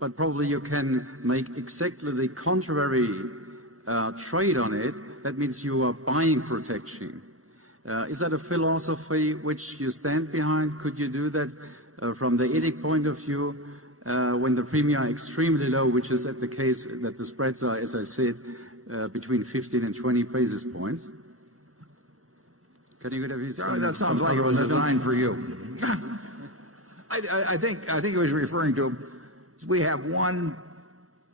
but probably you can make exactly the contrary trade on it. That means you are buying protection. Is that a philosophy which you stand behind? Could you do that from the ethic point of view when the premium are extremely low, which is the case that the spreads are, as I said, between 15 and 20 basis points? Can you give Charlie, that sounds like it was designed for you. I think he was referring to, we have one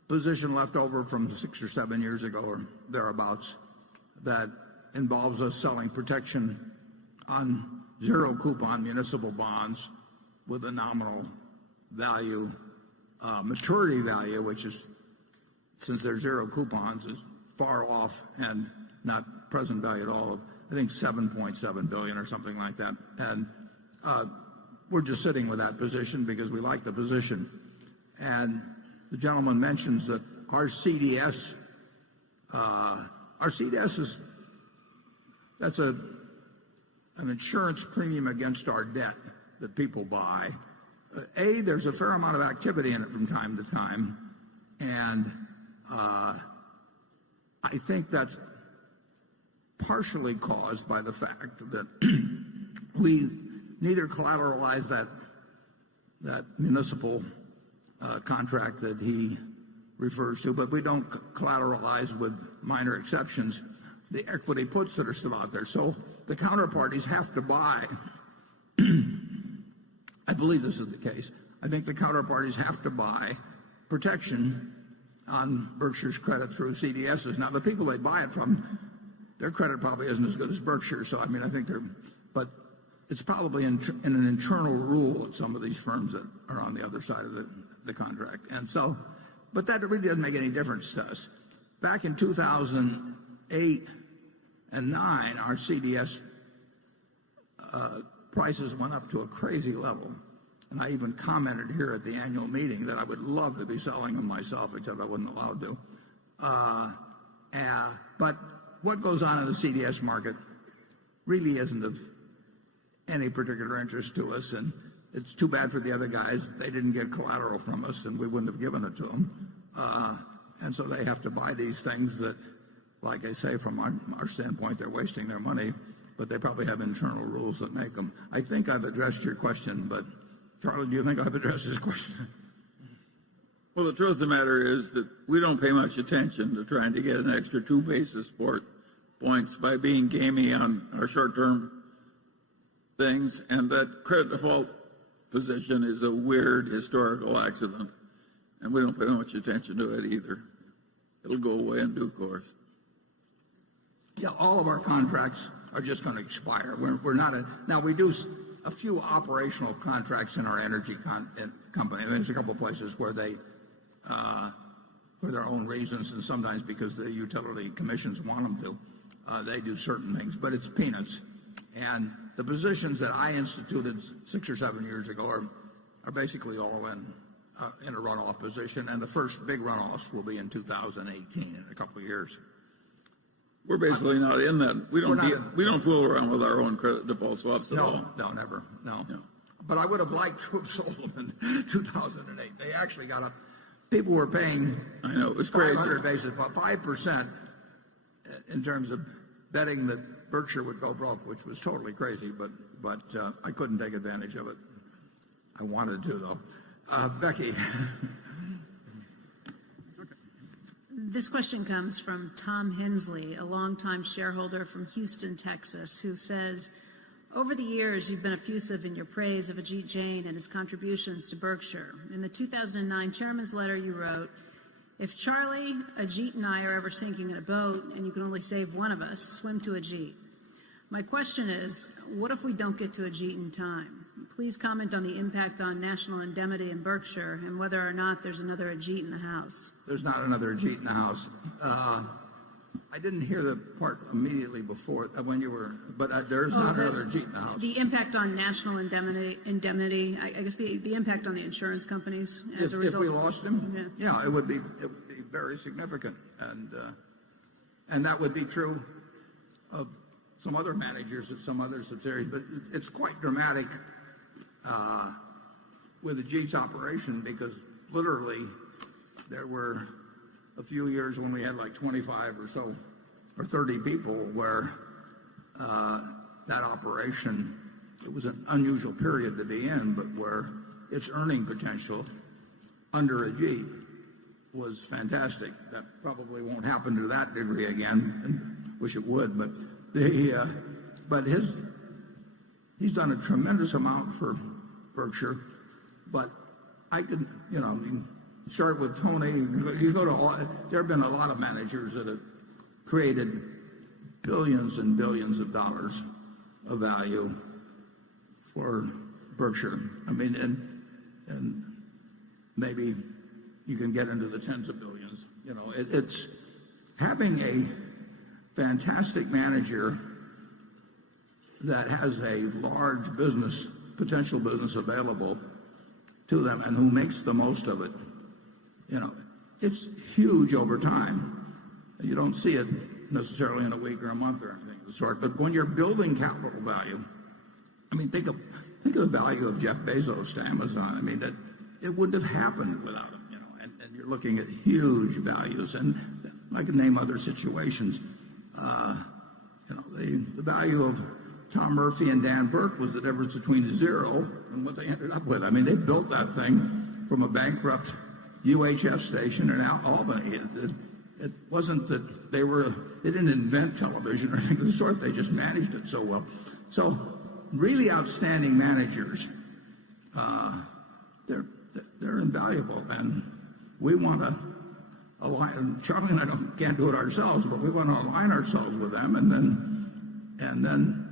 position left over from 6 or 7 years ago or thereabouts that involves us selling protection on zero coupon municipal bonds with a nominal value, maturity value, which is, since they're zero coupons, is far off and not present value at all. I think $7.7 billion or something like that. And we're just sitting with that position because we like the position. And the gentleman mentions that our CDS is, that's an insurance premium against our debt that people buy. There's a fair amount of activity in it from time to time, and I think that's partially caused by the fact that we neither collateralize that municipal contract that he refers to, but we don't collateralize, with minor exceptions, the equity puts that are still out there. So the counterparties have to buy. I believe this is the case. I think the counterparties have to buy protection on Berkshire's credit through CDSs. Now, the people they buy it from, their credit probably isn't as good as Berkshire. So, I mean, I think but it's probably in an internal rule at some of these firms that are on the other side of the contract. And so, but that really doesn't make any difference to us. Back in 2008 and 9, our CDS prices went up to a crazy level. And I even commented here at the annual meeting that I would love to be selling them myself, except I wasn't allowed to. But what goes on in the CDS market really isn't of any particular interest to us, and it's too bad for the other guys. They didn't get collateral from us, and we wouldn't have given it to them. And so they have to buy these things that, like I say, from our standpoint, they're wasting their money, but they probably have internal rules that make them. I think I've addressed your question, but Charlie, do you think I've addressed his question? Well, the truth of the matter is that we don't pay much attention to trying to get an extra 2 basis points by being gamey on our short-term things, and that credit default position is a weird historical accident, and we don't pay much attention to it either. It'll go away in due course. Yeah, all of our contracts are just going to expire. We're not now we do a few operational contracts in our energy company. There's a couple of places where they, for their own reasons, and sometimes because the utility commissions want them to, they do certain things, but it's peanuts. And the positions that I instituted 6 or 7 years ago are basically all in a runoff position, and the first big runoffs will be in 2018, in a couple of years. We're basically not in that. We don't fool around with our own credit default swaps at all. No, never. No. But I would have liked to have sold them in 2008. They actually got up. People were paying, I know, it was crazy, 500 basis points, 5% in terms of betting that Berkshire would go broke, which was totally crazy. But I couldn't take advantage of it. I wanted to, though. Becky. This question comes from Tom Hensley, a longtime shareholder from Houston, Texas, who says, over the years, you've been effusive in your praise of Ajit Jain and his contributions to Berkshire. In the 2009 chairman's letter, you wrote, if Charlie, Ajit, and I are ever sinking in a boat and you can only save one of us, swim to Ajit. My question is, what if we don't get to Ajit in time? Please comment on the impact on national indemnity in Berkshire and whether or not there's another Ajit in the house. There's not another Ajit in the house. I didn't hear the part immediately before when you were, but there's not another Ajit in the house. The impact on national indemnity, I guess the impact on the insurance companies as a result. If we lost him, yeah, it would be very significant, and that would be true of some other managers at some other subsidiaries, but it's quite dramatic with Ajit's operation because literally, there were a few years when we had like 25 or so, or 30 people where that operation, it was an unusual period to be in, but where its earning potential under Ajit was fantastic. That probably won't happen to that degree again, and wish it would, but he's done a tremendous amount for Berkshire. But I could, start with Tony. You go to there have been a lot of managers that have created billions and billions of dollars of value for Berkshire. I mean, and maybe you can get into the tens of billions. It's having a fantastic manager that has a large potential business available to them and who makes the most of it. It's huge over time. You don't see it necessarily in a week or a month or anything of the sort. But when you're building capital value, I mean, think of the value of Jeff Bezos to Amazon. I mean, that it wouldn't have happened without him. And you're looking at huge values. And I can name other situations. The value of Tom Murphy and Dan Burke was the difference between zero and what they ended up with. I mean, they built that thing from a bankrupt UHF station in Albany. It wasn't that they didn't invent television or anything of the sort. They just managed it so well. So really outstanding managers, they're invaluable, and we want to align. Charlie and I can't do it ourselves, but we want to align ourselves with them, and then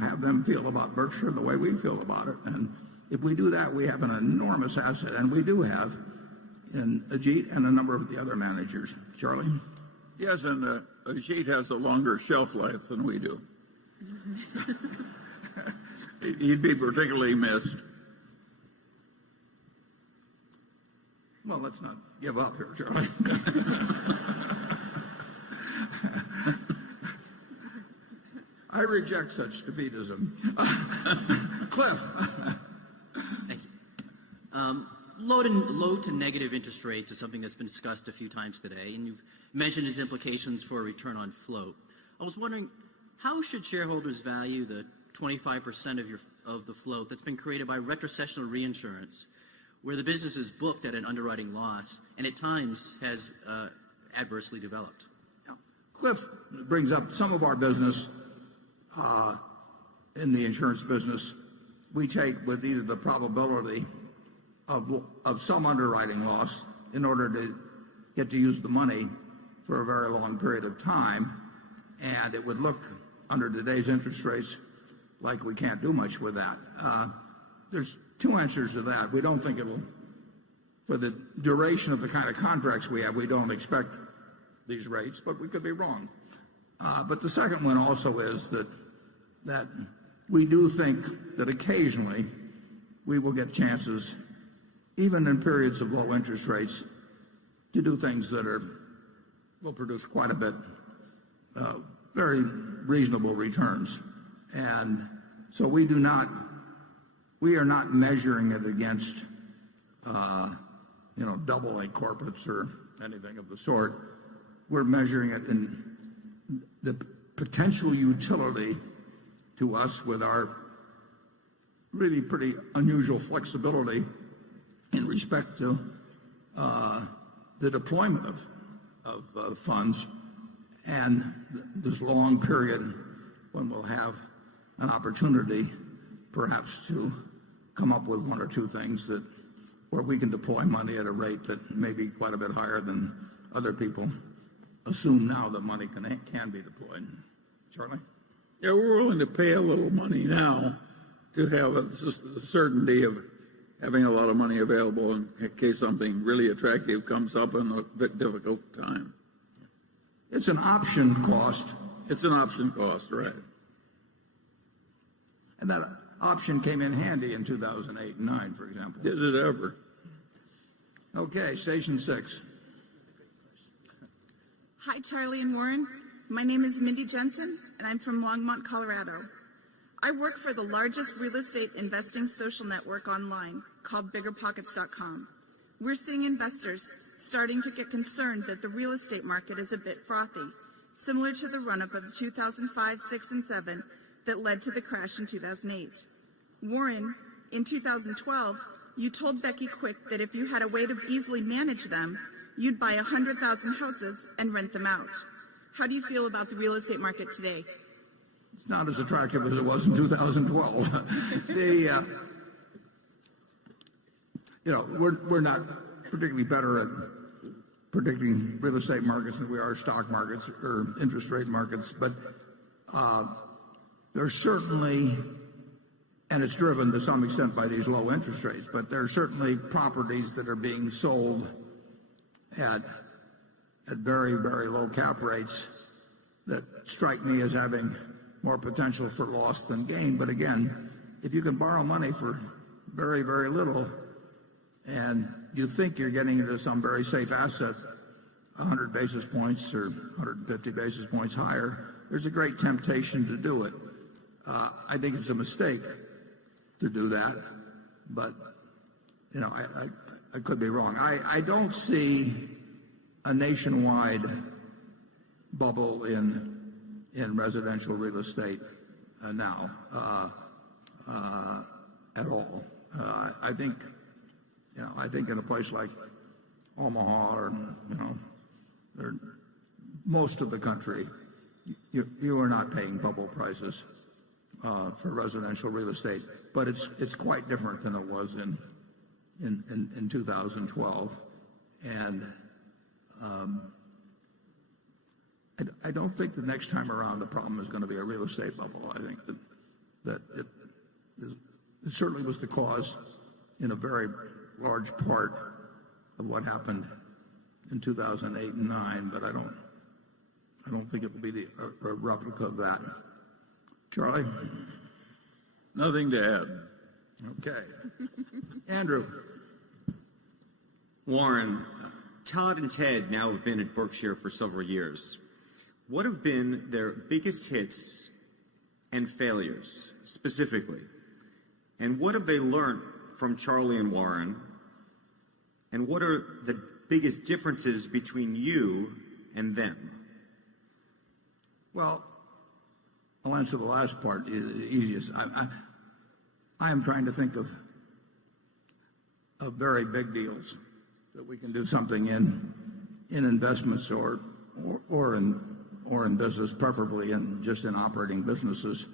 have them feel about Berkshire the way we feel about it. And if we do that, we have an enormous asset, and we do have in Ajit and a number of the other managers. Charlie? Yes, and Ajit has a longer shelf life than we do. He'd be particularly missed. Well, let's not give up here, Charlie. I reject such defeatism. Cliff. Thank you. Low to negative interest rates is something that's been discussed a few times today, and you've mentioned its implications for a return on float. I was wondering, how should shareholders value the 25% of the float that's been created by retrocessional reinsurance, where the business is booked at an underwriting loss and at times has adversely developed? Cliff brings up some of our business in the insurance business. We take with either the probability of some underwriting loss in order to get to use the money for a very long period of time, and it would look under today's interest rates like we can't do much with that. There's two answers to that. We don't think it'll, for the duration of the kind of contracts we have, we don't expect these rates, but we could be wrong. But the second one also is that we do think that occasionally we will get chances, even in periods of low interest rates, to do things that will produce quite a bit, very reasonable returns. And so we are not measuring it against, double A corporates or anything of the sort. We're measuring it in the potential utility to us with our really pretty unusual flexibility in respect to the deployment of funds and this long period when we'll have an opportunity perhaps to come up with one or two things where we can deploy money at a rate that may be quite a bit higher than other people assume now that money can be deployed. Charlie? Yeah, we're willing to pay a little money now to have a certainty of having a lot of money available in case something really attractive comes up in a bit difficult time. It's an option cost. It's an option cost, right. And that option came in handy in 2008 and 9, for example. Did it ever? Okay, station 6. Hi, Charlie and Warren. My name is Mindy Jensen, and I'm from Longmont, Colorado. I work for the largest real estate investing social network online called BiggerPockets.com. We're seeing investors starting to get concerned that the real estate market is a bit frothy, similar to the run-up of 2005, 6, and 7 that led to the crash in 2008. Warren, in 2012, you told Becky Quick that if you had a way to easily manage them, you'd buy 100,000 houses and rent them out. How do you feel about the real estate market today? It's not as attractive as it was in 2012. We're not particularly better at predicting real estate markets than we are stock markets or interest rate markets, but there's certainly, and it's driven to some extent by these low interest rates, but there are certainly properties that are being sold at very, very low cap rates that strike me as having more potential for loss than gain. But again, if you can borrow money for very, very little and you think you're getting into some very safe asset, 100 basis points or 150 basis points higher, there's a great temptation to do it. I think it's a mistake to do that, but I could be wrong. I don't see a nationwide bubble in residential real estate now at all. I think in a place like Omaha or most of the country, you are not paying bubble prices for residential real estate, but it's quite different than it was in 2012, and I don't think the next time around the problem is going to be a real estate bubble. I think that it certainly was the cause in a very large part of what happened in 2008 and 9, but I don't think it will be a replica of that. Charlie? Nothing to add. Okay. Andrew? Warren, Todd and Ted now have been at Berkshire for several years. What have been their biggest hits and failures, specifically? And what have they learned from Charlie and Warren? And what are the biggest differences between you and them? Well, I'll answer the last part, the easiest. I am trying to think of very big deals that we can do something in investments or in business, preferably just in operating businesses.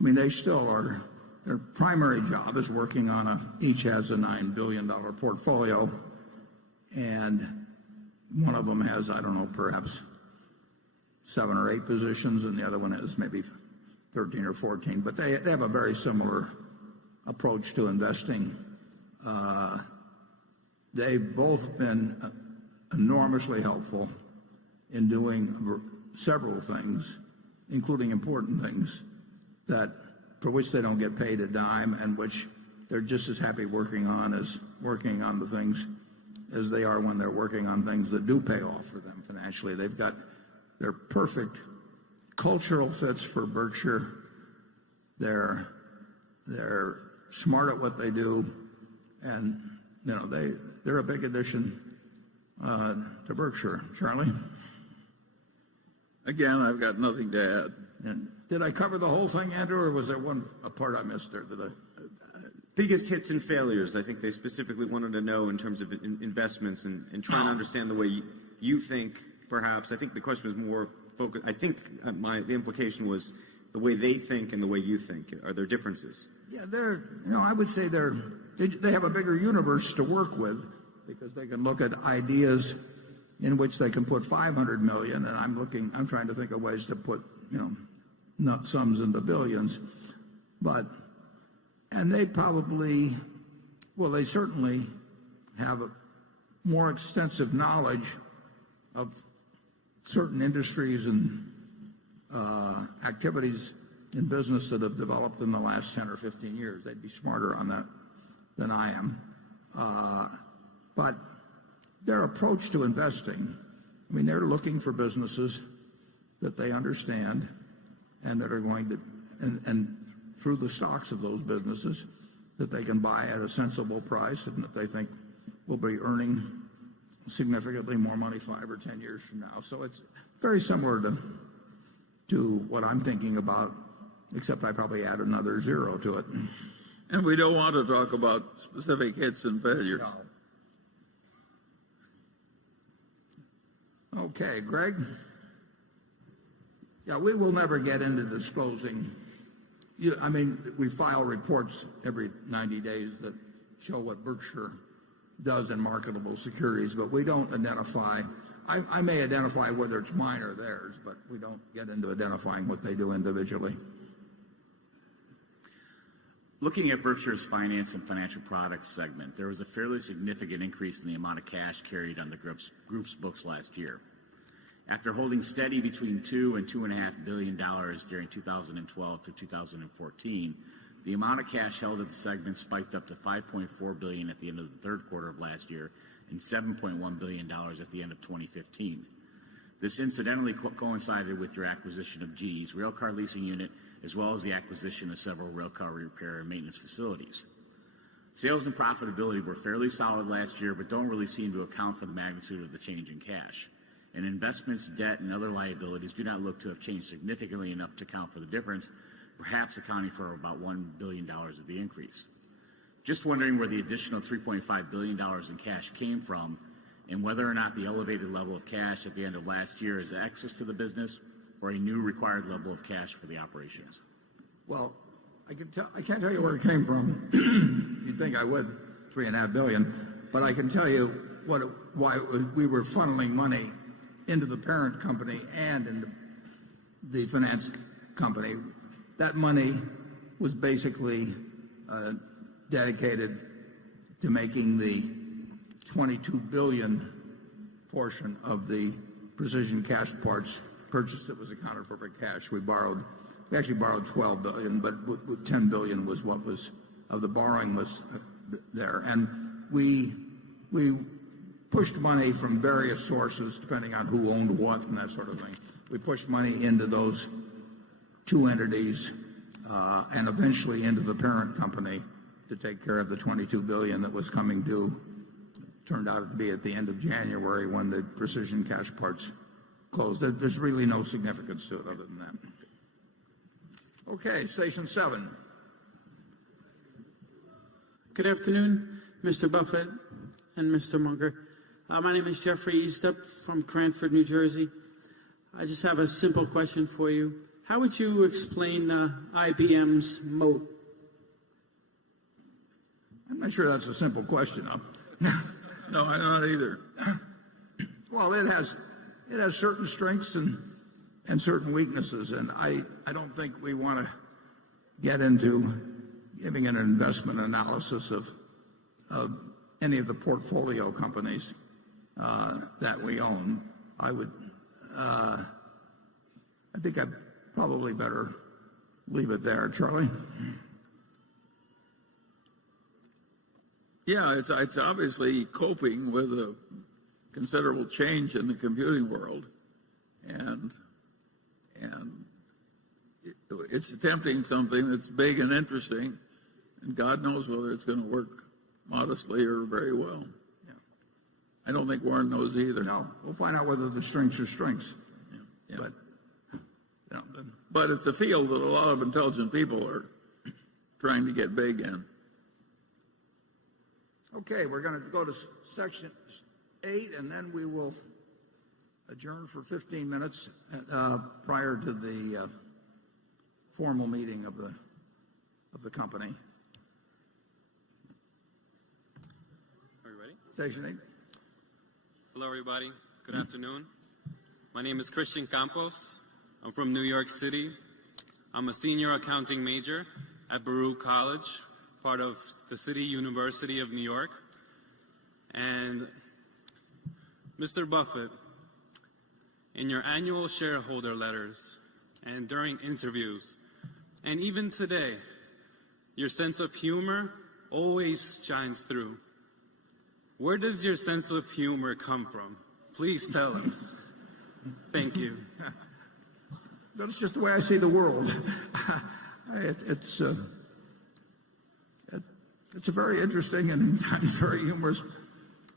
I mean, they still are. Their primary job is working on each has a $9 billion portfolio, and one of them has, I don't know, perhaps 7 or 8 positions, and the other one has maybe 13 or 14. But they have a very similar approach to investing. They've both been enormously helpful in doing several things, including important things for which they don't get paid a dime, and which they're just as happy working on the things as they are when they're working on things that do pay off for them financially. They're perfect cultural fits for Berkshire. They're smart at what they do, and they're a big addition to Berkshire. Charlie? Again, I've got nothing to add. And did I cover the whole thing, Andrew, or was there a part I missed there? Biggest hits and failures, I think they specifically wanted to know in terms of investments and trying to understand the way you think, perhaps. I think the question was more focused. I think the implication was the way they think and the way you think. Are there differences? Yeah, I would say they have a bigger universe to work with, because they can look at ideas in which they can put $500 million, and I'm trying to think of ways to put not sums into billions, and they certainly have a more extensive knowledge of certain industries and activities in business that have developed in the last 10 or 15 years. They'd be smarter on that than I am. But their approach to investing, I mean, they're looking for businesses that they understand and that are going to, and through the stocks of those businesses, that they can buy at a sensible price and that they think will be earning significantly more money 5 or 10 years from now. So it's very similar to what I'm thinking about, except I probably add another zero to it. And we don't want to talk about specific hits and failures. No. Okay, Greg? Yeah, we will never get into disclosing. I mean, we file reports every 90 days that show what Berkshire does in marketable securities, but we don't identify. I may identify whether it's mine or theirs, but we don't get into identifying what they do individually. Looking at Berkshire's finance and financial products segment, there was a fairly significant increase in the amount of cash carried on the group's books last year. After holding steady between $2 and $2.5 billion during 2012 through 2014, the amount of cash held at the segment spiked up to $5.4 billion at the end of the third quarter of last year and $7.1 billion at the end of 2015. This incidentally coincided with your acquisition of GE's railcar leasing unit, as well as the acquisition of several railcar repair and maintenance facilities. Sales and profitability were fairly solid last year, but don't really seem to account for the magnitude of the change in cash. And investments, debt, and other liabilities do not look to have changed significantly enough to account for the difference, perhaps accounting for about $1 billion of the increase. Just wondering where the additional $3.5 billion in cash came from, and whether or not the elevated level of cash at the end of last year is excess to the business or a new required level of cash for the operations. Well, I can't tell you where it came from. You'd think I would, $3.5 billion, but I can tell you why we were funneling money into the parent company and into the finance company. That money was basically dedicated to making the $22 billion portion of the Precision Cash Parts purchase that was accounted for by cash. We actually borrowed $12 billion, but $10 billion was what was of the borrowing was there, and we pushed money from various sources depending on who owned what and that sort of thing. We pushed money into those two entities and eventually into the parent company to take care of the $22 billion that was coming due. Turned out to be at the end of January when the Precision Cash Parts closed. There's really no significance to it other than that. Okay, Station 7. Good afternoon, Mr. Buffett and Mr. Munger. My name is Jeffrey Eastup from Cranford, New Jersey. I just have a simple question for you. How would you explain IBM's moat? I'm not sure that's a simple question. No, I'm not either. Well, it has certain strengths and certain weaknesses, and I don't think we want to get into giving an investment analysis of any of the portfolio companies that we own. I think I'd probably better leave it there. Charlie? Yeah, it's obviously coping with a considerable change in the computing world, and it's attempting something that's big and interesting, and God knows whether it's going to work modestly or very well. Yeah. I don't think Warren knows either. No, we'll find out whether the strengths are strengths. Yeah. But it's a field that a lot of intelligent people are trying to get big in. Okay, we're going to go to Section 8, and then we will adjourn for 15 minutes prior to the formal meeting of the company. Are you ready? Station 8. Hello, everybody. Good afternoon. My name is Christian Campos. I'm from New York City. I'm a senior accounting major at Baruch College, part of the City University of New York. And Mr. Buffett, in your annual shareholder letters and during interviews, and even today, your sense of humor always shines through. Where does your sense of humor come from? Please tell us. Thank you. That's just the way I see the world. It's a very interesting and very humorous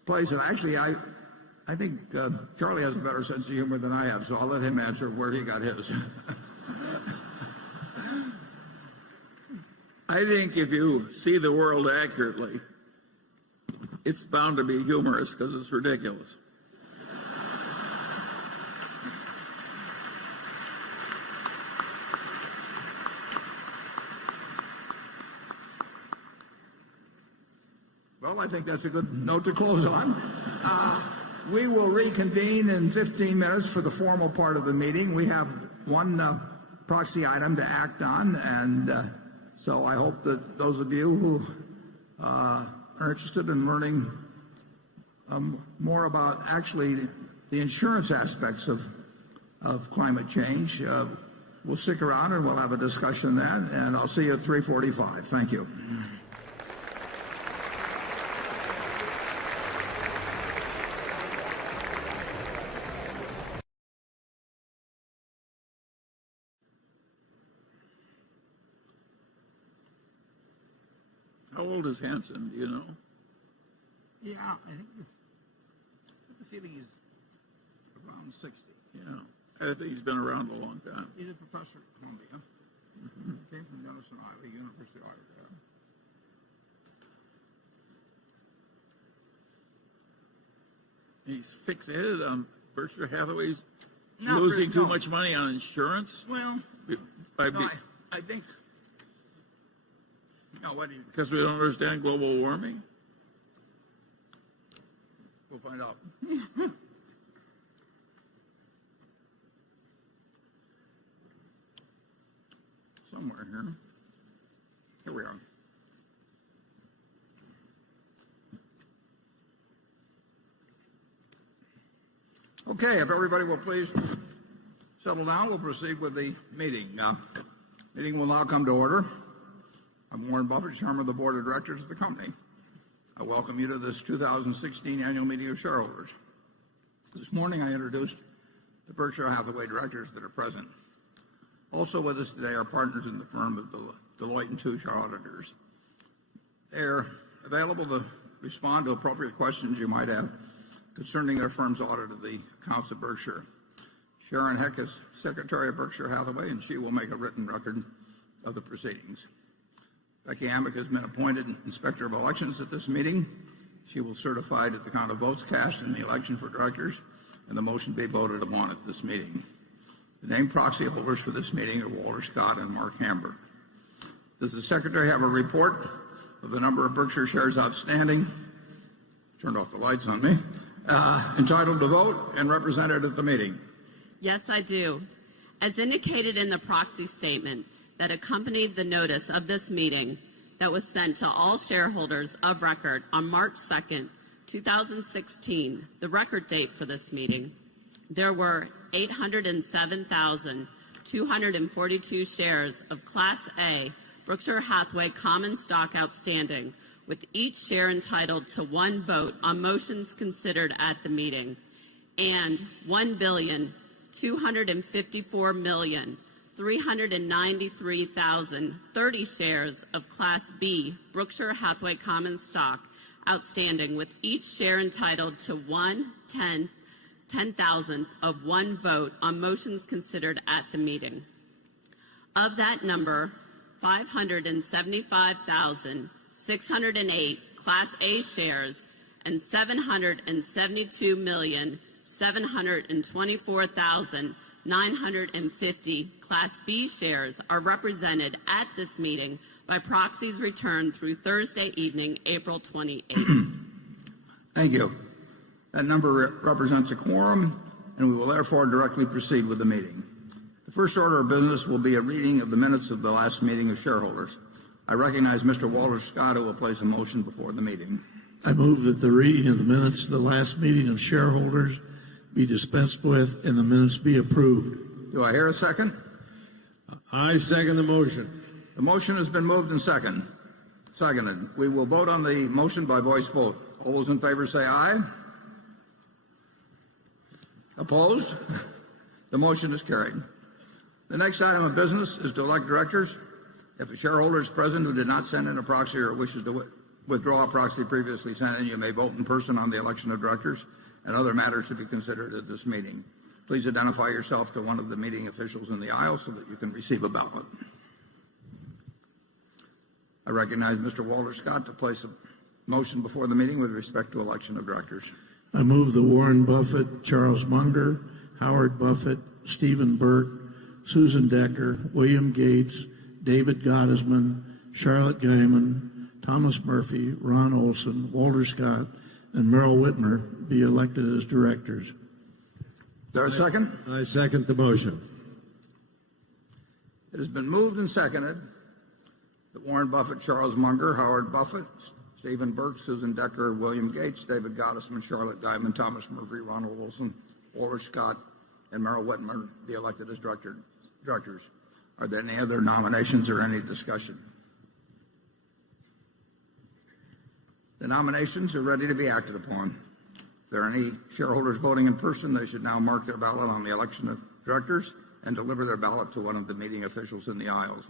place. And actually, I think Charlie has a better sense of humor than I have, so I'll let him answer where he got his. I think if you see the world accurately, it's bound to be humorous because it's ridiculous. Well, I think that's a good note to close on. We will reconvene in 15 minutes for the formal part of the meeting. We have one proxy item to act on, and so I hope that those of you who are interested in learning more about actually the insurance aspects of climate change will stick around and we'll have a discussion then, and I'll see you at 3:45. Thank you. How old is Hanson? Do you know? Yeah, I think the feeling is around 60. Yeah, I think he's been around a long time. He's a professor at Columbia. Came from Denison, Iowa, University of Iowa. He's fixated on Berkshire Hathaway's losing too much money on insurance. Well, I think. No, what do you? Because we don't understand global warming. We'll find out. Somewhere here. Here we are. Okay, if everybody will please settle down, we'll proceed with the meeting. Meeting will now come to order. I'm Warren Buffett, Chairman of the Board of Directors of the company. I welcome you to this 2016 Annual Meeting of Shareholders. This morning I introduced the Berkshire Hathaway directors that are present. Also with us today are partners in the firm of Deloitte & Touche, our auditors. They are available to respond to appropriate questions you might have concerning their firm's audit of the accounts of Berkshire. Sharon Heck is Secretary of Berkshire Hathaway, and she will make a written record of the proceedings. Becky Amick has been appointed Inspector of Elections at this meeting. She will certify that the count of votes cast in the election for directors and the motion be voted upon at this meeting. The named proxy holders for this meeting are Walter Scott and Mark Hamburg. Does the Secretary have a report of the number of Berkshire shares outstanding? Turned off the lights on me. Entitled to vote and represented at the meeting? Yes, I do. As indicated in the proxy statement that accompanied the notice of this meeting that was sent to all shareholders of record on March 2nd, 2016, the record date for this meeting, there were 807,242 shares of Class A Berkshire Hathaway common stock outstanding, with each share entitled to one vote on motions considered at the meeting, and 1,254,393,030 shares of Class B Berkshire Hathaway common stock outstanding, with each share entitled to 1/10,000th of one vote on motions considered at the meeting. Of that number, 575,608 Class A shares and 772,724,950 Class B shares are represented at this meeting by proxies returned through Thursday evening, April 28th. Thank you. That number represents a quorum, and we will therefore directly proceed with the meeting. The first order of business will be a reading of the minutes of the last meeting of shareholders. I recognize Mr. Walter Scott, who will place a motion before the meeting. I move that the reading of the minutes of the last meeting of shareholders be dispensed with and the minutes be approved. Do I hear a second? I second the motion. The motion has been moved and seconded. We will vote on the motion by voice vote. All those in favor say aye. Opposed? The motion is carried. The next item of business is to elect directors. If a shareholder is present who did not send in a proxy or wishes to withdraw a proxy previously sent in, you may vote in person on the election of directors and other matters to be considered at this meeting. Please identify yourself to one of the meeting officials in the aisle so that you can receive a ballot. I recognize Mr. Walter Scott to place a motion before the meeting with respect to election of directors. I move that Warren Buffett, Charles Munger, Howard Buffett, Stephen Burke, Susan Decker, William Gates, David Gottesman, Charlotte Guyman, Thomas Murphy, Ron Olson, Walter Scott, and Merrill Whitmer be elected as directors. Is there a second? I second the motion. It has been moved and seconded that Warren Buffett, Charles Munger, Howard Buffett, Stephen Burke, Susan Decker, William Gates, David Gottesman, Charlotte Guyman, Thomas Murphy, Ronald Wilson, Walter Scott, and Merrill Whitmer be elected as directors. Are there any other nominations or any discussion? The nominations are ready to be acted upon. If there are any shareholders voting in person, they should now mark their ballot on the election of directors and deliver their ballot to one of the meeting officials in the aisles.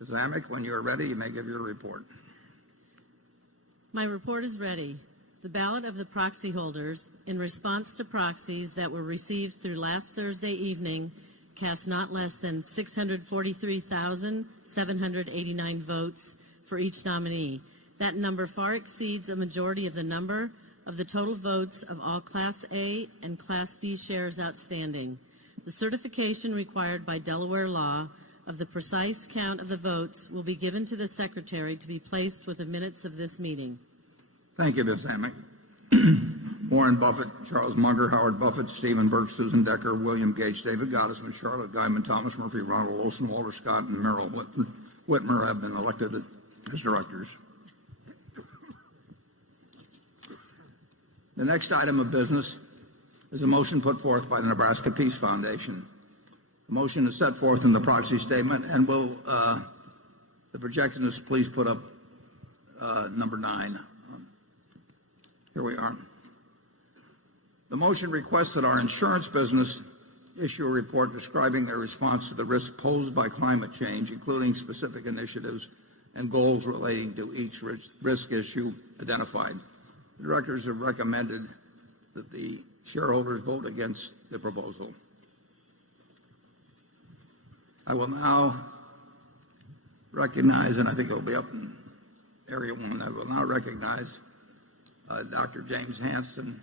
Ms. Amick, when you are ready, you may give your report. My report is ready. The ballot of the proxy holders in response to proxies that were received through last Thursday evening cast not less than 643,789 votes for each nominee. That number far exceeds a majority of the number of the total votes of all Class A and Class B shares outstanding. The certification required by Delaware law of the precise count of the votes will be given to the Secretary to be placed with the minutes of this meeting. Thank you, Ms. Amick. Warren Buffett, Charles Munger, Howard Buffett, Stephen Burke, Susan Decker, William Gates, David Gottesman, Charlotte Guyman, Thomas Murphy, Ronald Wilson, Walter Scott, and Merrill Whitmer have been elected as directors. The next item of business is a motion put forth by the Nebraska Peace Foundation. The motion is set forth in the proxy statement, and will the projectionist please put up number 9. Here we are. The motion requests that our insurance business issue a report describing their response to the risk posed by climate change, including specific initiatives and goals relating to each risk issue identified. The directors have recommended that the shareholders vote against the proposal. I will now recognize, and I think it will be up in Area 1, I will now recognize Dr. James Hansen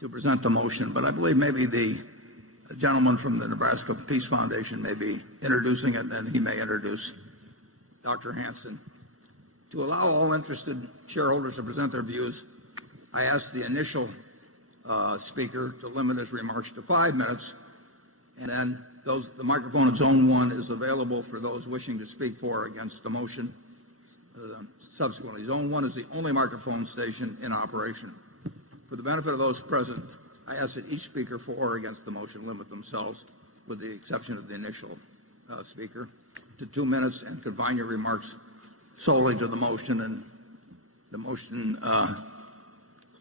to present the motion, but I believe maybe the gentleman from the Nebraska Peace Foundation may be introducing it, and he may introduce Dr. Hansen. To allow all interested shareholders to present their views, I ask the initial speaker to limit his remarks to 5 minutes, and then the microphone at Zone 1 is available for those wishing to speak for or against the motion. Subsequently, Zone 1 is the only microphone station in operation. For the benefit of those present, I ask that each speaker for or against the motion limit themselves, with the exception of the initial speaker, to 2 minutes, and confine your remarks solely to the motion. And the motion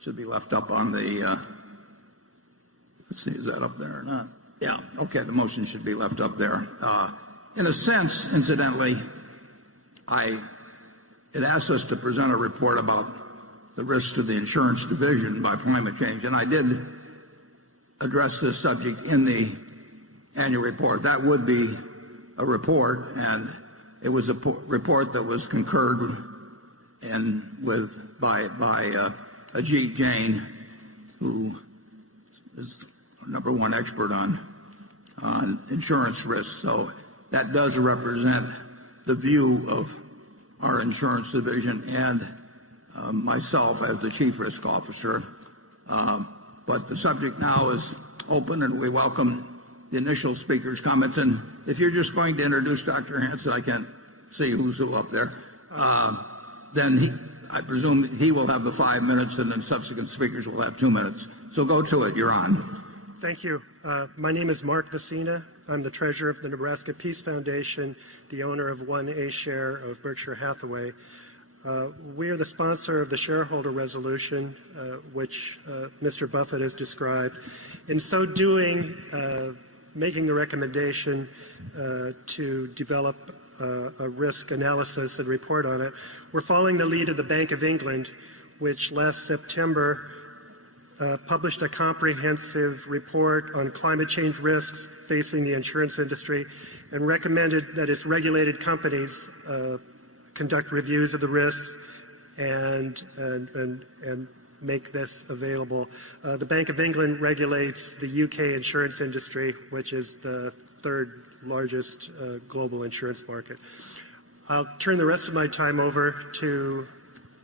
should be left up on the, let's see, is that up there or not? Yeah, okay, the motion should be left up there. In a sense, incidentally, it asks us to present a report about the risks to the insurance division by climate change, and I did address this subject in the annual report. That would be a report, and it was a report that was concurred by Ajit Jain, who is number one expert on insurance risks. So that does represent the view of our insurance division and myself as the chief risk officer. But the subject now is open, and we welcome the initial speaker's comments. And if you're just going to introduce Dr. Hansen, I can't see who's who up there, then I presume he will have the 5 minutes, and then subsequent speakers will have 2 minutes. So go to it. You're on. Thank you. My name is Mark Vecina. I'm the treasurer of the Nebraska Peace Foundation, the owner of 1A share of Berkshire Hathaway. We are the sponsor of the shareholder resolution, which Mr. Buffett has described. In so doing, making the recommendation to develop a risk analysis and report on it. We're following the lead of the Bank of England, which last September published a comprehensive report on climate change risks facing the insurance industry and recommended that its regulated companies conduct reviews of the risks and make this available. The Bank of England regulates the UK insurance industry, which is the third largest global insurance market. I'll turn the rest of my time over to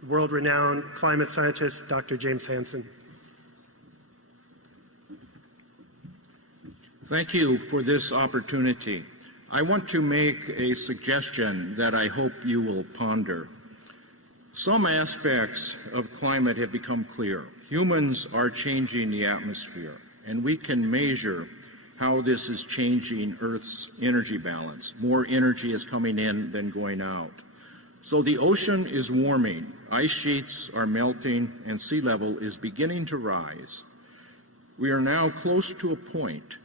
world-renowned climate scientist, Dr. James Hansen. Thank you for this opportunity. I want to make a suggestion that I hope you will ponder. Some aspects of climate have become clear. Humans are changing the atmosphere, and we can measure how this is changing Earth's energy balance. More energy is coming in than going out. So the ocean is warming, ice sheets are melting, and sea level is beginning to rise. We are now close to a point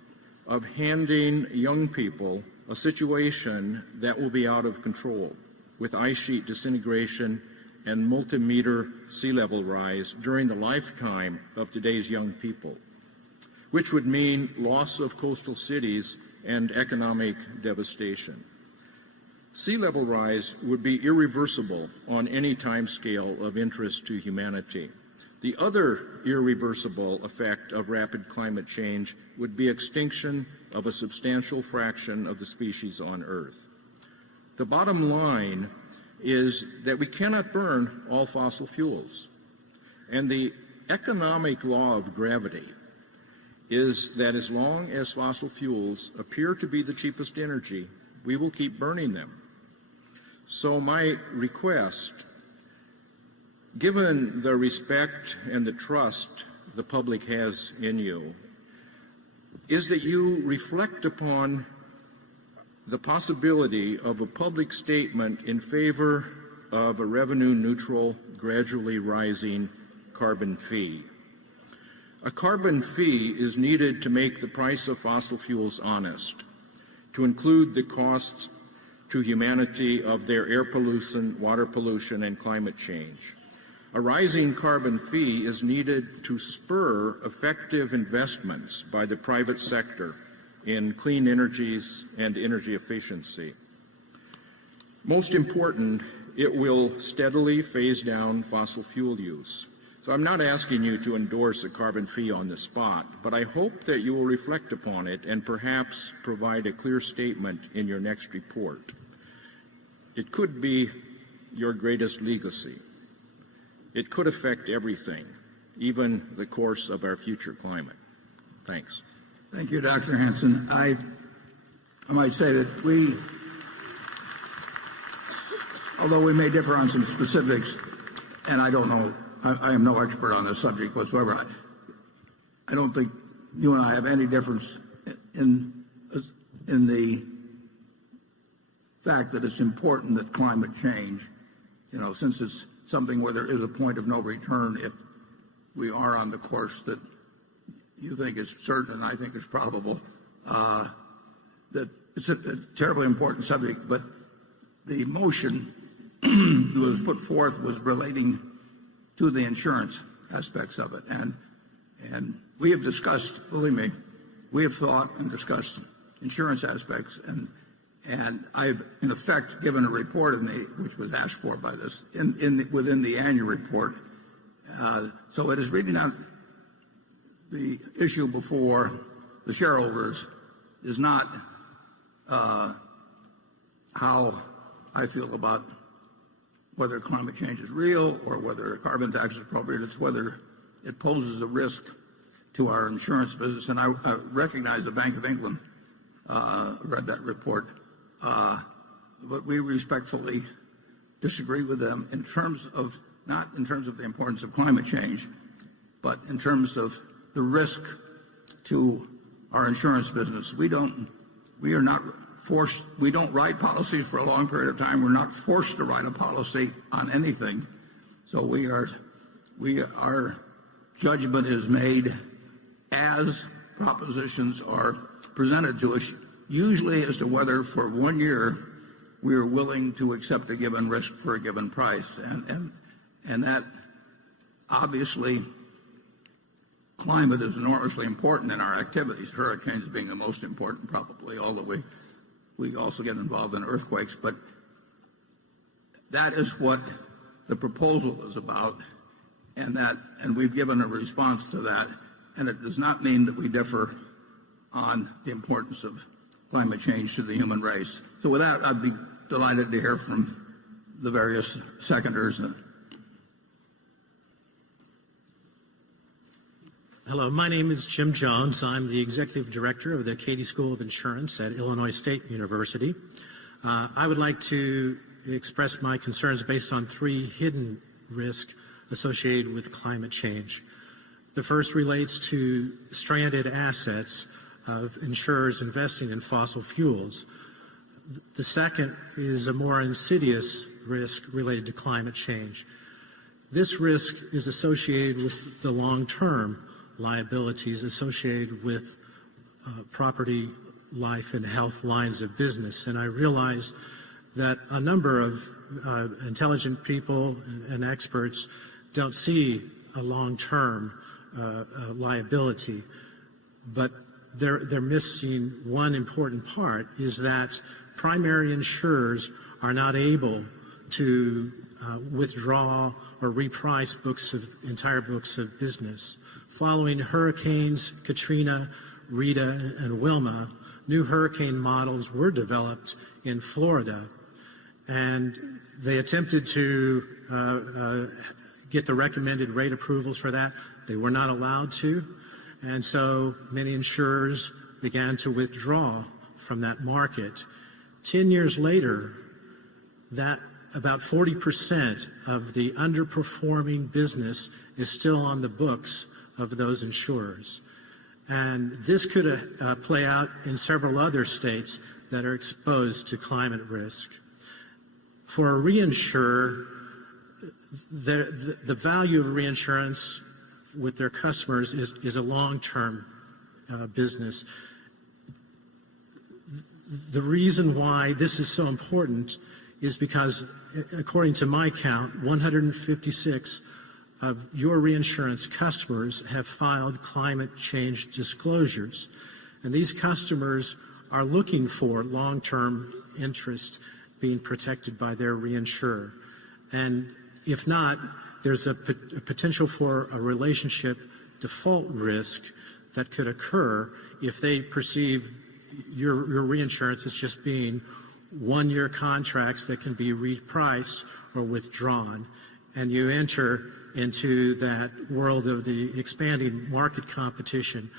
of handing young people a situation that will be out of control, with ice sheet disintegration and multi-meter sea level rise during the lifetime of today's young people, which would mean loss of coastal cities and economic devastation. Sea level rise would be irreversible on any time scale of interest to humanity. The other irreversible effect of rapid climate change would be extinction of a substantial fraction of the species on Earth. The bottom line is that we cannot burn all fossil fuels. And the economic law of gravity is that as long as fossil fuels appear to be the cheapest energy, we will keep burning them. So my request, given the respect and the trust the public has in you, is that you reflect upon the possibility of a public statement in favor of a revenue-neutral, gradually rising carbon fee. A carbon fee is needed to make the price of fossil fuels honest, to include the costs to humanity of their air pollution, water pollution, and climate change. A rising carbon fee is needed to spur effective investments by the private sector in clean energies and energy efficiency. Most important, it will steadily phase down fossil fuel use. So I'm not asking you to endorse a carbon fee on the spot, but I hope that you will reflect upon it and perhaps provide a clear statement in your next report. It could be your greatest legacy. It could affect everything, even the course of our future climate. Thanks. Thank you, Dr. Hansen. I might say that although we may differ on some specifics, and I don't know, I am no expert on this subject whatsoever, I don't think you and I have any difference in the fact that it's important that climate change, since it's something where there is a point of no return if we are on the course that you think is certain and I think is probable, that it's a terribly important subject. But the motion that was put forth was relating to the insurance aspects of it. And we have discussed, believe me, we have thought and discussed insurance aspects, and I've in effect given a report which was asked for by this within the annual report. So it is really not the issue before the shareholders is not how I feel about whether climate change is real or whether a carbon tax is appropriate. It's whether it poses a risk to our insurance business. And I recognize the Bank of England read that report, but we respectfully disagree with them in terms of not in terms of the importance of climate change, but in terms of the risk to our insurance business. We are not forced. We don't write policies for a long period of time. We're not forced to write a policy on anything. So our judgment is made as propositions are presented to us, usually as to whether for 1 year we're willing to accept a given risk for a given price. And that obviously, climate is enormously important in our activities, hurricanes being the most important probably, although we also get involved in earthquakes. But that is what the proposal is about, and we've given a response to that. And it does not mean that we differ on the importance of climate change to the human race. So with that, I'd be delighted to hear from the various seconders. Hello, my name is Jim Jones. I'm the Executive Director of the Cady School of Insurance at Illinois State University. I would like to express my concerns based on three hidden risks associated with climate change. The first relates to stranded assets of insurers investing in fossil fuels. The second is a more insidious risk related to climate change. This risk is associated with the long-term liabilities associated with property, life, and health lines of business. And I realize that a number of intelligent people and experts don't see a long-term liability, but they're missing one important part, is that primary insurers are not able to withdraw or reprice entire books of business. Following hurricanes Katrina, Rita, and Wilma, new hurricane models were developed in Florida, and they attempted to get the recommended rate approvals for that. They were not allowed to, and so many insurers began to withdraw from that market. 10 years later, that about 40% of the underperforming business is still on the books of those insurers. And this could play out in several other states that are exposed to climate risk. For a reinsurer, the value of reinsurance with their customers is a long-term business. The reason why this is so important is because, according to my count, 156 of your reinsurance customers have filed climate change disclosures. And these customers are looking for long-term interest being protected by their reinsurer. And if not, there's a potential for a relationship default risk that could occur if they perceive your reinsurance as just being one-year contracts that can be repriced or withdrawn, and you enter into that world of the expanding market competition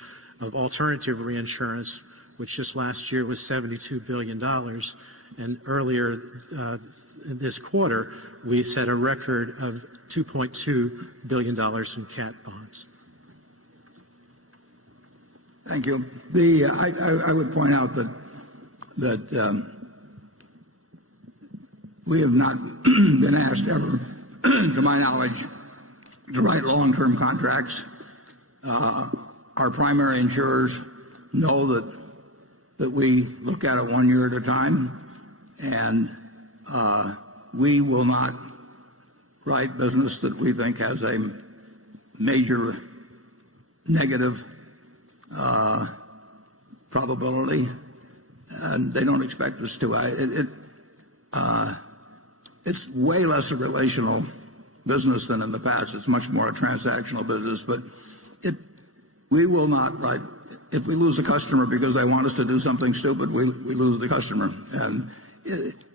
of alternative reinsurance, which just last year was $72 billion. And earlier this quarter, we set a record of $2.2 billion in cat bonds. Thank you. I would point out that we have not been asked ever, to my knowledge, to write long-term contracts. Our primary insurers know that we look at it 1 year at a time, and we will not write business that we think has a major negative probability, and they don't expect us to. It's way less a relational business than in the past. It's much more a transactional business, but we will not write. If we lose a customer because they want us to do something stupid, we lose the customer. And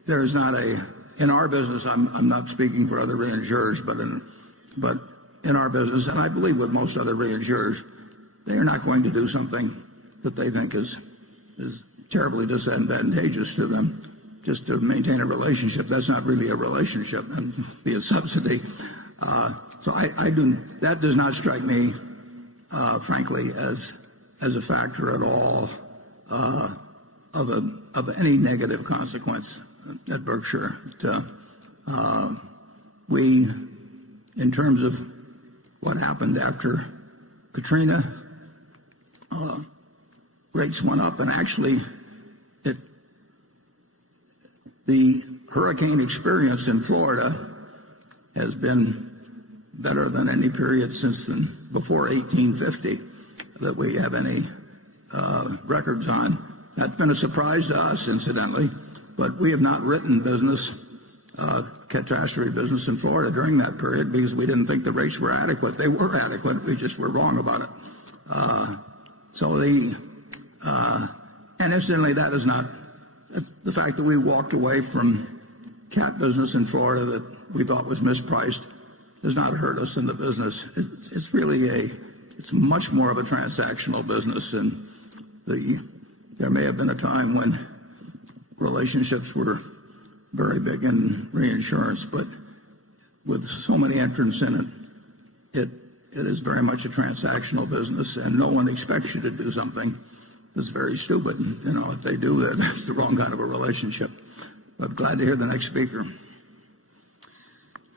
there is not in our business, I'm not speaking for other reinsurers, but in our business, and I believe with most other reinsurers, they are not going to do something that they think is terribly disadvantageous to them just to maintain a relationship. That's not really a relationship, and be a subsidy. So that does not strike me, frankly, as a factor at all of any negative consequence at Berkshire. We, in terms of what happened after Katrina, rates went up, and actually the hurricane experience in Florida has been better than any period since before 1850 that we have any records on. That's been a surprise to us, incidentally, but we have not written catastrophe business in Florida during that period because we didn't think the rates were adequate. They were adequate. We just were wrong about it. And incidentally, that is not the fact that we walked away from cat business in Florida that we thought was mispriced does not hurt us in the business. It's really it's much more of a transactional business, and there may have been a time when relationships were very big in reinsurance, but with so many entrants in it is very much a transactional business, and no one expects you to do something that's very stupid. If they do, that's the wrong kind of a relationship. But glad to hear the next speaker.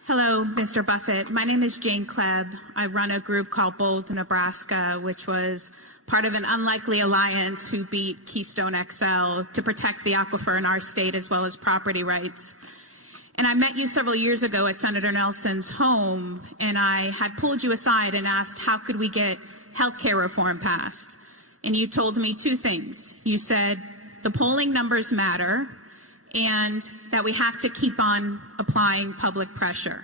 Hello, Mr. Buffett. My name is Jane Klebb. I run a group called Bold, Nebraska, which was part of an unlikely alliance who beat Keystone XL to protect the aquifer in our state as well as property rights. And I met you several years ago at Senator Nelson's home, and I had pulled you aside and asked how could we get health care reform passed. And you told me two things. You said the polling numbers matter and that we have to keep on applying public pressure.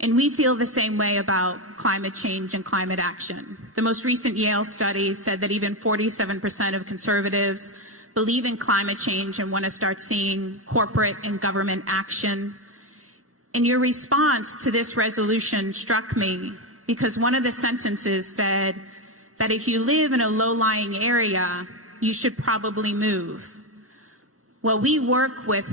And we feel the same way about climate change and climate action. The most recent Yale study said that even 47% of conservatives believe in climate change and want to start seeing corporate and government action. And your response to this resolution struck me because one of the sentences said that if you live in a low-lying area, you should probably move. Well, we work with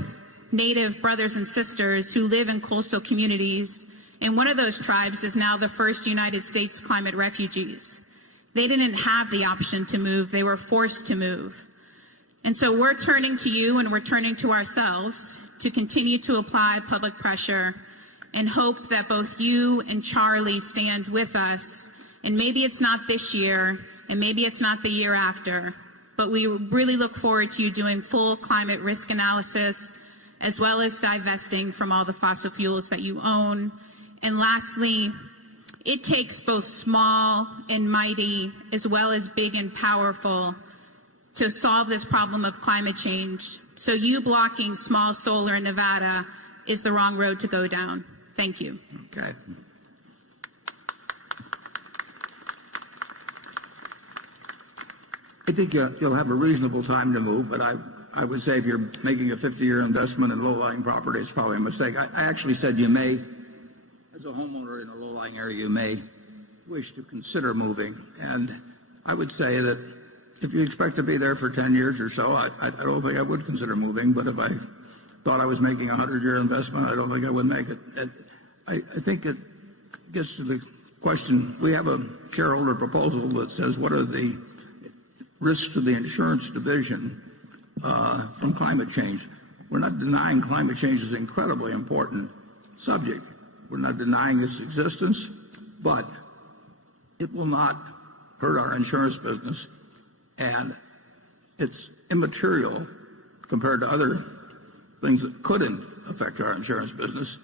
Native brothers and sisters who live in coastal communities, and one of those tribes is now the first United States climate refugees. They didn't have the option to move. They were forced to move. And so we're turning to you and we're turning to ourselves to continue to apply public pressure and hope that both you and Charlie stand with us. And maybe it's not this year, and maybe it's not the year after, but we really look forward to you doing full climate risk analysis, as well as divesting from all the fossil fuels that you own. And lastly, it takes both small and mighty, as well as big and powerful, to solve this problem of climate change. So you blocking small solar in Nevada is the wrong road to go down. Thank you. Okay. I think you'll have a reasonable time to move, but I would say if you're making a 50-year investment in low-lying property, it's probably a mistake. I actually said you may, as a homeowner in a low-lying area, you may wish to consider moving. And I would say that if you expect to be there for 10 years or so, I don't think I would consider moving. But if I thought I was making a 100-year investment, I don't think I would make it. I think it gets to the question. We have a shareholder proposal that says what are the risks to the insurance division from climate change. We're not denying climate change is an incredibly important subject. We're not denying its existence, but it will not hurt our insurance business, and it's immaterial compared to other things that couldn't affect our insurance business.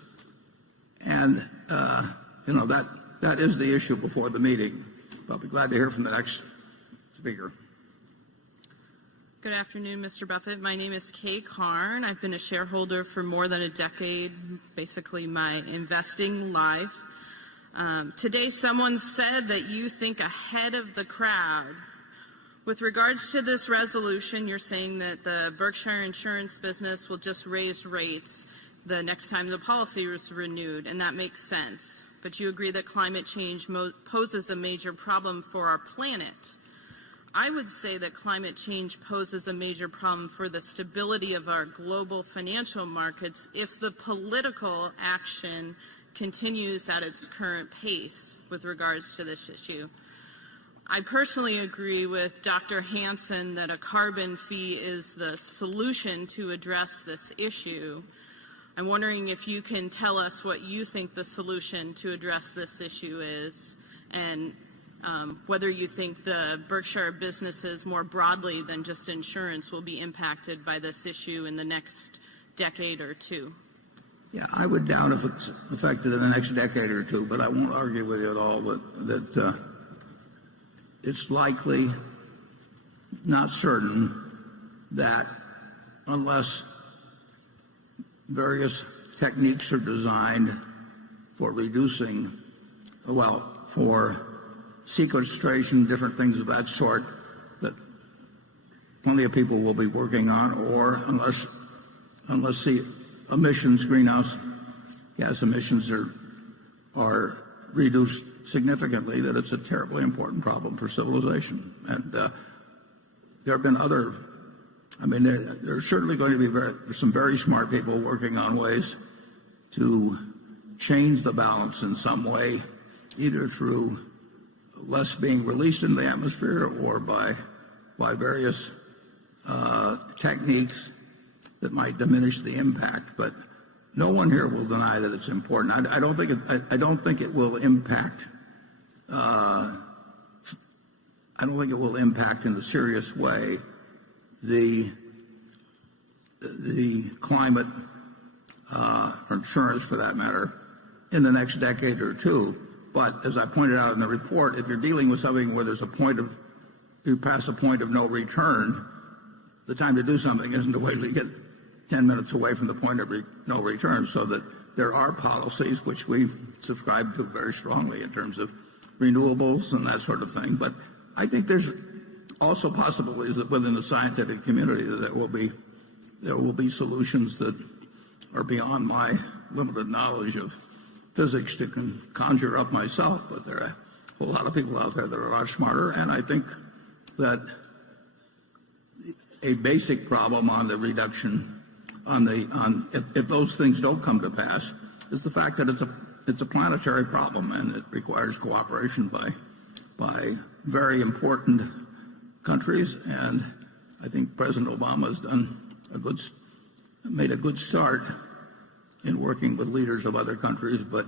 And that is the issue before the meeting. I'll be glad to hear from the next speaker. Good afternoon, Mr. Buffett. My name is Kay Karn. I've been a shareholder for more than a decade, basically my investing life. Today, someone said that you think ahead of the crowd. With regards to this resolution, you're saying that the Berkshire insurance business will just raise rates the next time the policy is renewed, and that makes sense. But you agree that climate change poses a major problem for our planet. I would say that climate change poses a major problem for the stability of our global financial markets if the political action continues at its current pace with regards to this issue. I personally agree with Dr. Hansen that a carbon fee is the solution to address this issue. I'm wondering if you can tell us what you think the solution to address this issue is, and whether you think the Berkshire businesses more broadly than just insurance will be impacted by this issue in the next decade or two? Yeah, I would doubt if it's affected in the next decade or two, but I won't argue with you at all that it's likely, not certain, that unless various techniques are designed for reducing, well, for sequestration, different things of that sort, that plenty of people will be working on, or unless the emissions, greenhouse gas emissions are reduced significantly, that it's a terribly important problem for civilization. And there have been other, I mean, there's certainly going to be some very smart people working on ways to change the balance in some way, either through less being released into the atmosphere or by various techniques that might diminish the impact. But no one here will deny that it's important. I don't think it will impact. I don't think it will impact in a serious way the climate or insurance, for that matter, in the next decade or two. But as I pointed out in the report, if you're dealing with something where you pass a point of no return, the time to do something isn't to wait till you get 10 minutes away from the point of no return. So that there are policies which we subscribe to very strongly in terms of renewables and that sort of thing. But I think there's also possibilities that within the scientific community that there will be solutions that are beyond my limited knowledge of physics to conjure up myself. But there are a whole lot of people out there that are a lot smarter, and I think that a basic problem on the reduction if those things don't come to pass is the fact that it's a planetary problem, and it requires cooperation by very important countries. And I think President Obama has made a good start in working with leaders of other countries, but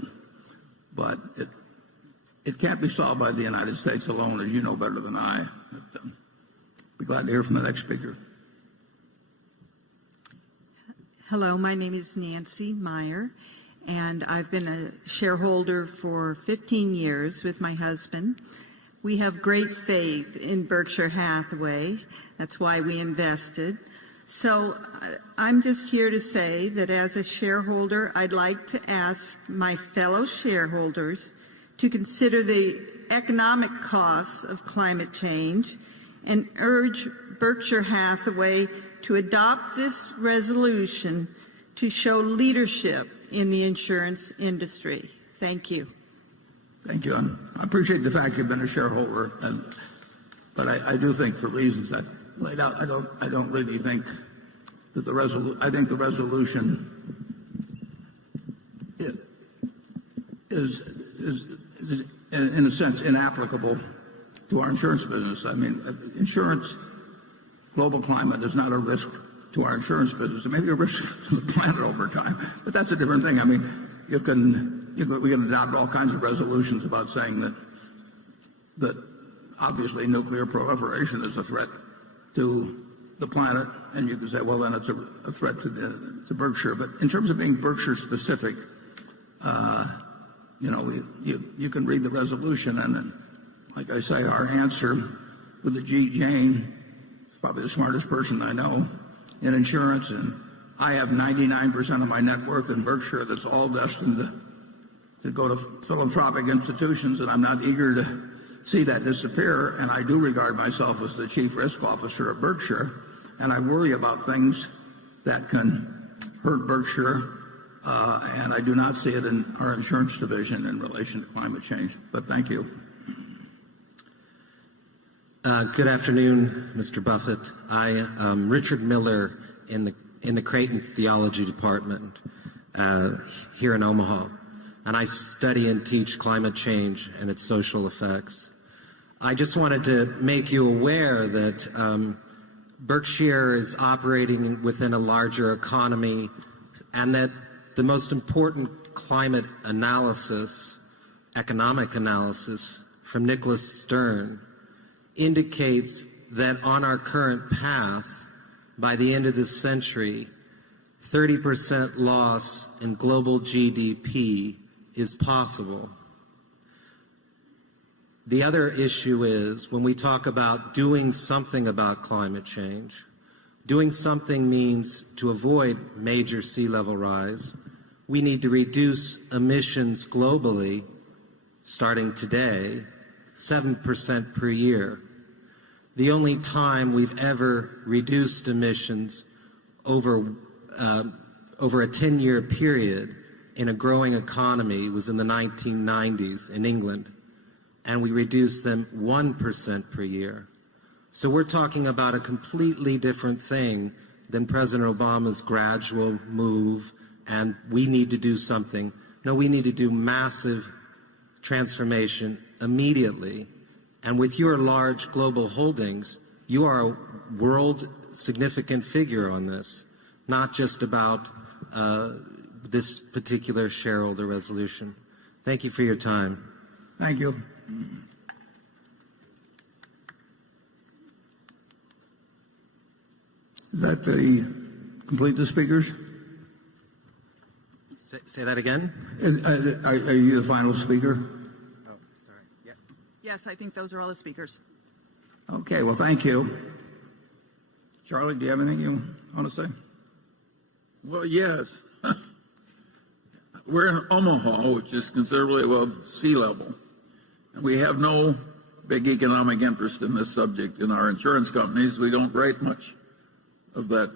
it can't be solved by the United States alone, as you know better than I. But, be glad to hear from the next speaker. Hello, my name is Nancy Meyer, and I've been a shareholder for 15 years with my husband. We have great faith in Berkshire Hathaway. That's why we invested. So I'm just here to say that as a shareholder, I'd like to ask my fellow shareholders to consider the economic costs of climate change and urge Berkshire Hathaway to adopt this resolution to show leadership in the insurance industry. Thank you. Thank you. And I appreciate the fact you've been a shareholder, but I do think, for reasons I laid out, I don't really think that I think the resolution is in a sense inapplicable to our insurance business. I mean, insurance, global climate is not a risk to our insurance business. It may be a risk to the planet over time, but that's a different thing. I mean, we can adopt all kinds of resolutions about saying that obviously nuclear proliferation is a threat to the planet, and you can say, well, then it's a threat to Berkshire. But in terms of being Berkshire specific, you can read the resolution, and then, like I say, our answer with Ajit Jain, probably the smartest person I know in insurance, and I have 99% of my net worth in Berkshire that's all destined to go to philanthropic institutions, and I'm not eager to see that disappear. And I do regard myself as the chief risk officer of Berkshire, and I worry about things that can hurt Berkshire, and I do not see it in our insurance division in relation to climate change. But thank you. Good afternoon, Mr. Buffett. I am Richard Miller in the Creighton Theology Department here in Omaha, and I study and teach climate change and its social effects. I just wanted to make you aware that Berkshire is operating within a larger economy, and that the most important climate analysis, economic analysis from Nicholas Stern, indicates that on our current path, by the end of this century, 30% loss in global GDP is possible. The other issue is when we talk about doing something about climate change, doing something means to avoid major sea level rise, we need to reduce emissions globally, starting today, 7% per year. The only time we've ever reduced emissions over a 10-year period in a growing economy was in the 1990s in England, and we reduced them 1% per year. So we're talking about a completely different thing than President Obama's gradual move, and we need to do something. No, we need to do massive transformation immediately. And with your large global holdings, you are a world significant figure on this, not just about this particular shareholder resolution. Thank you for your time. Thank you. Is that complete the speakers? Say that again? Are you the final speaker? Oh, sorry. Yeah. Yes, I think those are all the speakers. Okay, well, thank you. Charlie, do you have anything you want to say? Well, yes. We're in Omaha, which is considerably above sea level. And we have no big economic interest in this subject in our insurance companies. We don't write much of that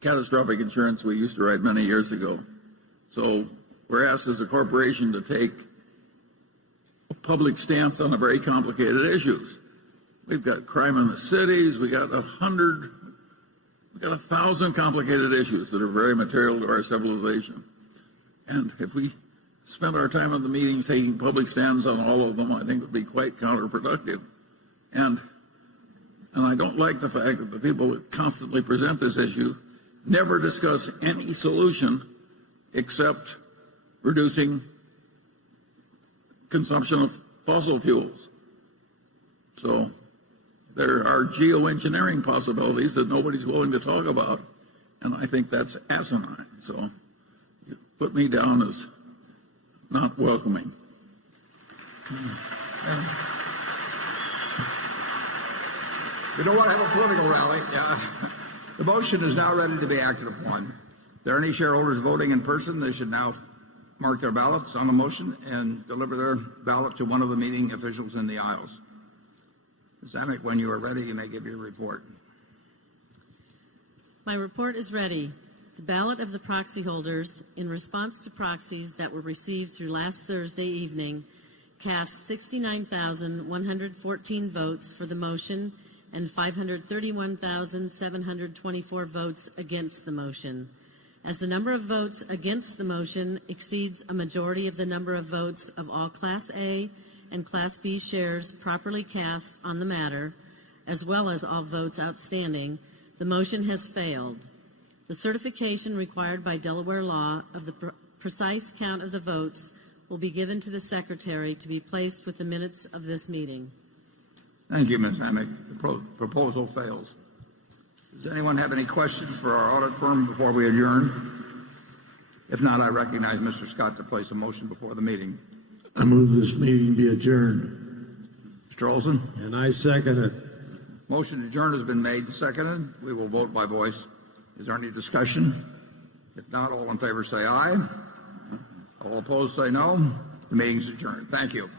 catastrophic insurance we used to write many years ago. So we're asked as a corporation to take a public stance on a very complicated issues. We've got crime in the cities. We got 1,000 complicated issues that are very material to our civilization. And if we spent our time at the meetings taking public stands on all of them, I think it would be quite counterproductive. And I don't like the fact that the people that constantly present this issue never discuss any solution except reducing consumption of fossil fuels. So there are geoengineering possibilities that nobody's willing to talk about, and I think that's asinine. So you put me down as not welcoming. You don't want to have a political rally. The motion is now ready to be acted upon. If there are any shareholders voting in person, they should now mark their ballots on the motion and deliver their ballot to one of the meeting officials in the aisles. Ms. Amick, when you are ready, you may give your report. My report is ready. The ballot of the proxy holders in response to proxies that were received through last Thursday evening cast 69,114 votes for the motion and 531,724 votes against the motion. As the number of votes against the motion exceeds a majority of the number of votes of all Class A and Class B shares properly cast on the matter, as well as all votes outstanding, the motion has failed. The certification required by Delaware law of the precise count of the votes will be given to the Secretary to be placed with the minutes of this meeting. Thank you, Ms. Amick. The proposal fails. Does anyone have any questions for our audit firm before we adjourn? If not, I recognize Mr. Scott to place a motion before the meeting. I move this meeting be adjourned. Mr. Olson? And I second it. Motion to adjourn has been made and seconded. We will vote by voice. Is there any discussion? If not, all in favor say aye. All opposed say no. The meeting is adjourned. Thank you.